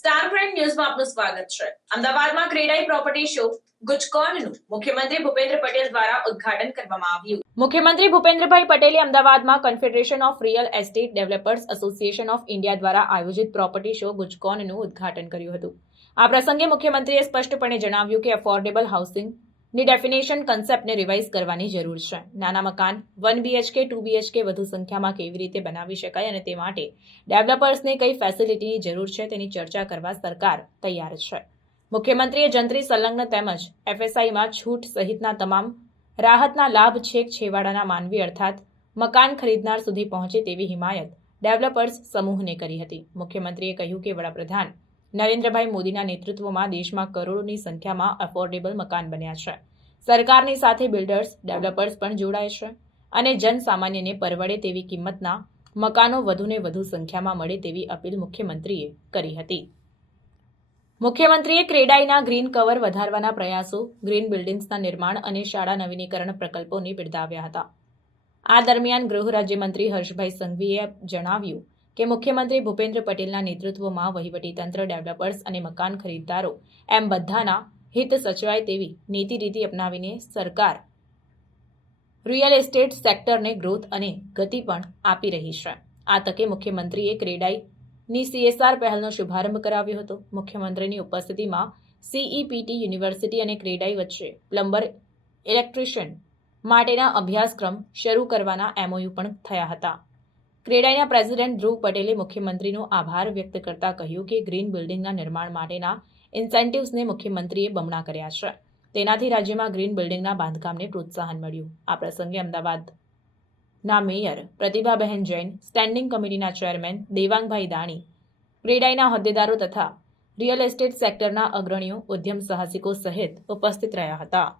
Star prime ન્યૂઝમાં આપનું સ્વાગત છે। અમદાવાદમાં ક્રેડાઈ પ્રોપર્ટી શો ગુજકોનનું મુખ્યમંત્રી ભૂપેન્દ્ર પટેલ દ્વારા ઉદ્ઘાટન કરવામાં આવ્યું। મુખ્યમંત્રી ભૂપેન્દ્રભાઈ પટેલે અમદાવાદમાં confederation of real estate developers association of India દ્વારા આયોજિત પ્રોપર્ટી શો ગુજકોનનું ઉદ્ઘાટન કર્યું હતું। આ પ્રસંગે મુખ્યમંત્રીએ સ્પષ્ટપણે જણાવ્યું કે અફોર્ડેબલ હાઉસિંગની ડેફિનેશન કન્સેપ્ટને રિવાઇઝ કરવાની જરૂર છે। નાના મકાન 1 BHK 2 BHK વધુ સંખ્યામાં કેવી રીતે બનાવી શકાય અને તે માટે ડેવલપર્સને કઈ ફેસિલિટીની જરૂર છે તેની ચર્ચા કરવા સરકાર તૈયાર છે। મુખ્યમંત્રીએ જંત્રી સંલગ્ન તેમજ FSIમાં છૂટ સહિતના તમામ રાહતના લાભ છેક છેવાડાના માનવી અર્થાત મકાન ખરીદનાર સુધી પહોંચે તેવી હિમાયત ડેવલપર્સ સમૂહને કરી હતી। મુખ્યમંત્રીએ કહ્યું કે વડાપ્રધાન નરેન્દ્રભાઈ મોદીના નેતૃત્વમાં દેશમાં કરોડોની સંખ્યામાં અફોર્ડેબલ મકાન બન્યા છે। સરકારની સાથે બિલ્ડર્સ ડેવલપર્સ પણ જોડાય છે અને જનસામાન્યને પરવડે તેવી કિંમતના મકાનો વધુને વધુ સંખ્યામાં મળે તેવી અપીલ મુખ્યમંત્રીએ કરી હતી। મુખ્યમંત્રીએ ક્રેડાઈના ગ્રીન કવર વધારવાના પ્રયાસો, ગ્રીન બિલ્ડિંગ્સના નિર્માણ અને શાળા નવીનીકરણ પ્રકલ્પોને બિરદાવ્યા હતા। આ દરમિયાન ગૃહ રાજ્યમંત્રી હર્ષભાઈ સંઘવીએ જણાવ્યું કે મુખ્યમંત્રી ભૂપેન્દ્ર પટેલના નેતૃત્વમાં વહીવટીતંત્ર, ડેવલપર્સ અને મકાન ખરીદદારો એમ બધાના હિત સચવાય તેવી નીતિ રીતિ અપનાવીને સરકાર રિયલ એસ્ટેટ સેક્ટરને ગ્રોથ અને ગતિ પણ આપી રહી છે। આ તકે મુખ્યમંત્રીએ ક્રેડાઈની CSR પહેલનો શુભારંભ કરાવ્યો હતો। મુખ્યમંત્રીની ઉપસ્થિતિમાં CEPT યુનિવર્સિટી અને ક્રેડાઈ વચ્ચે પ્લમ્બર ઇલેક્ટ્રિશિયન માટેના અભ્યાસક્રમ શરૂ કરવાના MOU પણ થયા હતા। ક્રેડાઈના પ્રેસિડેન્ટ ધ્રુવ પટેલે મુખ્યમંત્રીનો આભાર વ્યક્ત કરતા કહ્યું કે ગ્રીન બિલ્ડિંગના નિર્માણ માટેના ઇન્સેન્ટિવ્સને મુખ્યમંત્રીએ બમણા કર્યા છે। તેનાથી રાજ્યમાં ગ્રીન બિલ્ડિંગના બાંધકામને પ્રોત્સાહન મળ્યું। આ પ્રસંગે અમદાવાદના મેયર પ્રતિભાબહેન જૈન, સ્ટેન્ડિંગ કમિટીના ચેરમેન દેવાંગભાઈ દાણી, ક્રેડાઈના હોદ્દેદારો તથા રિયલ એસ્ટેટ સેક્ટરના અગ્રણીઓ, ઉદ્યમ સાહસિકો સહિત ઉપસ્થિત રહ્યા હતા।